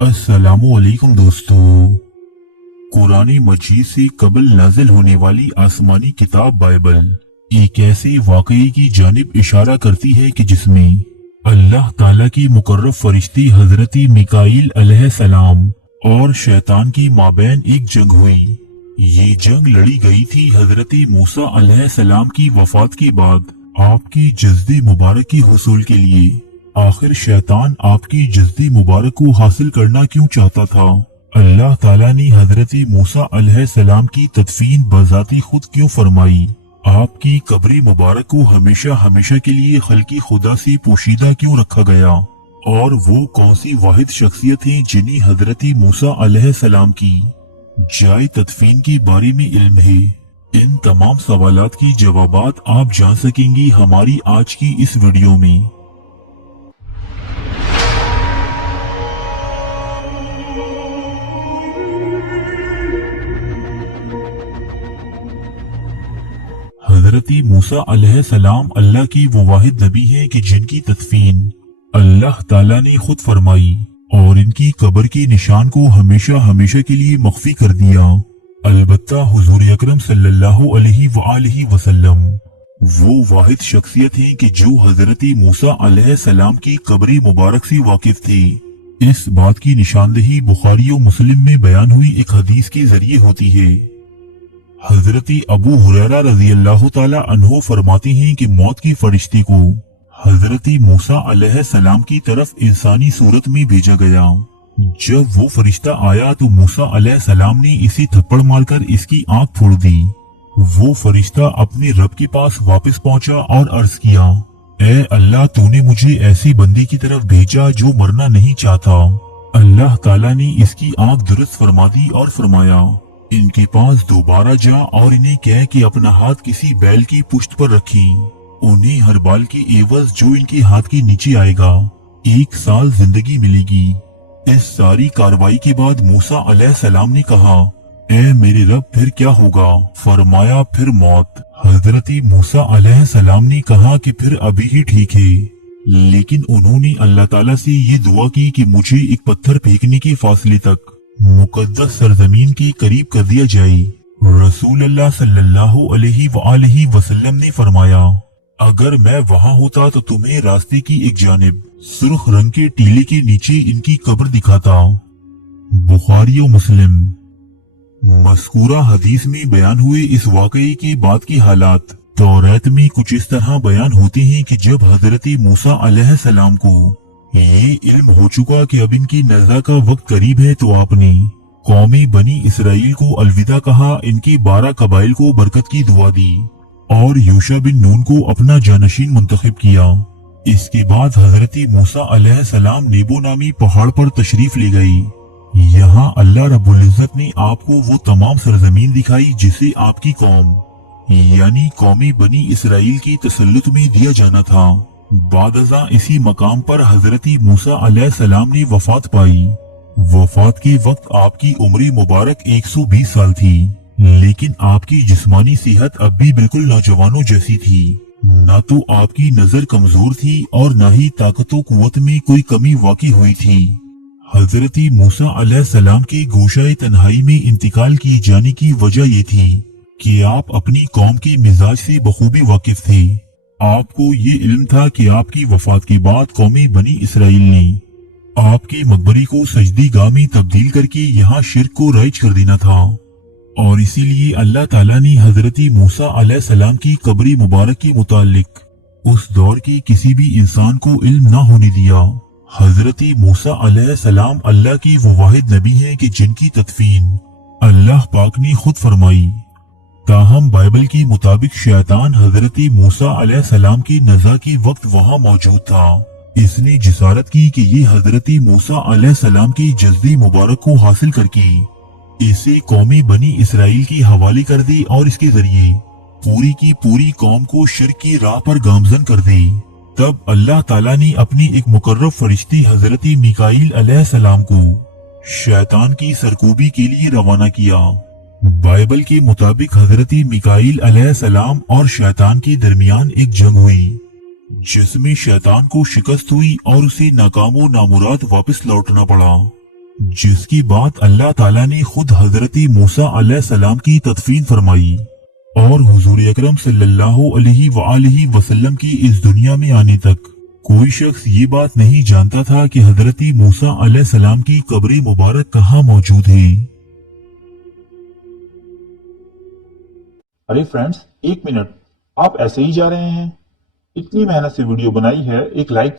अस्सलामु अलैकुम दोस्तों। कुरान मजीद से कबल नाजिल होने वाली आसमानी किताब बाइबल एक ऐसे वाकये की जानिब इशारा करती है कि जिसमें अल्लाह ताला की मुकर्रब फरिश्ती हजरती मिकाईल अलैहिस्सलाम और शैतान की माबैन एक जंग हुई। ये जंग लड़ी गई थी हजरती मूसा अलैहिस्सलाम की वफात के बाद आपकी जज्दी मुबारक की हुसूल के लिए। आखिर शैतान आपकी जज्दी मुबारक को हासिल करना क्यों चाहता था? अल्लाह ताला ने हजरती मूसा अलैहिस्सलाम की तदफीन बजाती खुद क्यों फरमाई? आपकी कब्री मुबारक को हमेशा हमेशा के लिए खल्की खुदा से पोशीदा क्यों रखा गया? और वो कौन सी वाहिद शख्सियत है जिन्हें हजरती मूसा अलैहिस्सलाम की जाए तदफीन के बारे में इल्म है? इन तमाम सवालात की जवाबात आप जान सकेंगी हमारी आज की इस वीडियो में। हजरती मूसा अलैहिस्सलाम अल्लाह की वो वाहिद नबी हैं कि जिनकी तदफीन अल्लाह ताला ने खुद फरमाई और इनकी कब्र के निशान को हमेशा हमेशा के लिए मख्फी कर दिया। अलबत्ता हुजूर अकरम सल्लल्लाहु अलैहि वसल्लम वो वाहिद शख्सियत हैं कि जो हजरती मूसा अलैहिस्सलाम की कब्र मुबारक से वाकिफ थे। इस बात की निशानदही बुखारी और मुस्लिम में बयान हुई एक हदीस के जरिए होती है। हजरती अबू हुरैरा रज़ी अल्लाह ताला अन्हो फरमाते हैं कि मौत की फरिश्ते को हजरती मूसा अलैहिस्सलाम की तरफ इंसानी सूरत में भेजा गया। जब वो फरिश्ता आया तो मूसा अलैहिस्सलाम ने इसे थप्पड़ मारकर इसकी आंख फोड़ दी। वो फरिश्ता अपने रब के पास वापस पहुंचा और अर्ज किया, ए अल्लाह, तूने मुझे ऐसी बंदी की तरफ भेजा जो मरना नहीं चाहता। अल्लाह ताला ने इसकी आंख दुरुस्त फरमा दी और फरमाया, इनके पास दोबारा जा और इन्हें कह कि अपना हाथ किसी बैल की पुश्त पर रखें। उन्हें हर बाल के एवज जो इनके हाथ के नीचे आएगा 1 साल जिंदगी मिलेगी। इस सारी कार्रवाई के बाद मूसा अलैहिस्सलाम ने कहा, ए मेरे रब, फिर क्या होगा? फरमाया, फिर मौत। हजरती मूसा अलैहिस्सलाम ने कहा कि फिर अभी ही ठीक है, लेकिन उन्होंने अल्लाह ताला से ये दुआ की कि मुझे एक पत्थर फेंकने के फासले तक मुकद्दस सरजमीन के करीब कर दिया जाए। रसूल अल्लाह सल्लल्लाहु अलैहि वसल्लम ने फरमाया, अगर मैं वहाँ होता तो तुम्हें रास्ते की एक जानिब सुर्ख रंग के टीले के नीचे इनकी कब्र दिखाता। बुखारी और मुस्लिम। मज़कूरा हदीस में बयान हुए इस वाकये के बाद के हालात तौरात में कुछ इस तरह बयान होते हैं कि जब हजरती मूसा अलैहिस्सलाम को ये इल्म हो चुका कि अब इनकी नज़ा का वक्त करीब है तो आपने कौमी बनी इसराइल को अलविदा कहा, इनके 12 कबाइल को बरकत की दुआ दी और यूशा बिन नून को अपना जानशीन मुंतखब किया। इसके बाद हजरती मूसा अलैहिस्सलाम नेबो नामी पहाड़ पर तशरीफ ले गई। यहाँ अल्लाह रब्बुल इज्जत ने आपको वो तमाम सरजमीन दिखाई जिसे आपकी कौम यानी कौमी बनी इसराइल की तसल्लुत में दिया जाना था। बादजा इसी मकाम पर हजरती मूसा अलैहिस्सलाम ने वफात पाई। वफात के वक्त आपकी उम्र मुबारक 120 साल थी, लेकिन आपकी जिस्मानी सेहत अब भी बिल्कुल नौजवानों जैसी थी। न तो आपकी नजर कमजोर थी और न ही ताकतो कुव्वत में कोई कमी वाक़ई हुई थी। हजरती मूसा अलैहिस्सलाम के गोशाए तन्हाई में इंतकाल किए जाने की वजह ये थी कि आप अपनी कौम के मिजाज से बखूबी वाकिफ थे। आपको ये इल्म था कि आपकी वफात के बाद कौमी बनी इसराइल ने आपके मकबरी को सजदी गाह में तब्दील करके यहाँ शिर्क को राइज कर देना था, और इसीलिए अल्लाह ताला ने हजरती मूसा अलैहिस्सलाम की कब्री मुबारक के मुतालिक उस दौर के किसी भी इंसान को इल्म न होने दिया। हजरती मूसा अलैहिस्सलाम अल्लाह की वो वाहिद नबी हैं कि जिनकी तदफीन अल्लाह पाक ने खुद फरमाई। ताहम बाइबल के मुताबिक शैतान हजरती मूसा अलैहिस्सलाम की नज़ा के वक्त वहाँ मौजूद था। इसने जिसारत की कि ये हजरती मूसा अलैहिस्सलाम की जज्दी मुबारक को हासिल करके इसे कौमी बनी इसराइल की हवाले कर दे और इसके जरिए पूरी की पूरी कौम को शिर्क की राह पर गामजन कर दे। तब अल्लाह ताला ने अपनी एक मुकर्रब फरिश्ती हजरती मिकाईल अलैहिस्सलाम को शैतान की सरकूबी के लिए रवाना किया। बाइबल के मुताबिक हजरती मिकाईल अलैहिस्सलाम और शैतान के दरमियान एक जंग हुई, जिसमें शैतान को शिकस्त हुई और उसे नाकाम व नामुराद वापस लौटना पड़ा। جس کی بات اللہ تعالیٰ نے خود حضرت موسیٰ علیہ السلام کی تدفین فرمائی، اور حضور اکرم صلی اللہ علیہ وآلہ وسلم کی اس دنیا میں آنے تک کوئی شخص یہ بات نہیں جانتا تھا کہ حضرت موسیٰ علیہ السلام کی قبر مبارک کہاں موجود ہے۔ ارے فرینڈز، ایک منٹ، آپ ایسے ہی جا رہے ہیں؟ اتنی محنت سے ویڈیو بنائی ہے، ایک لائک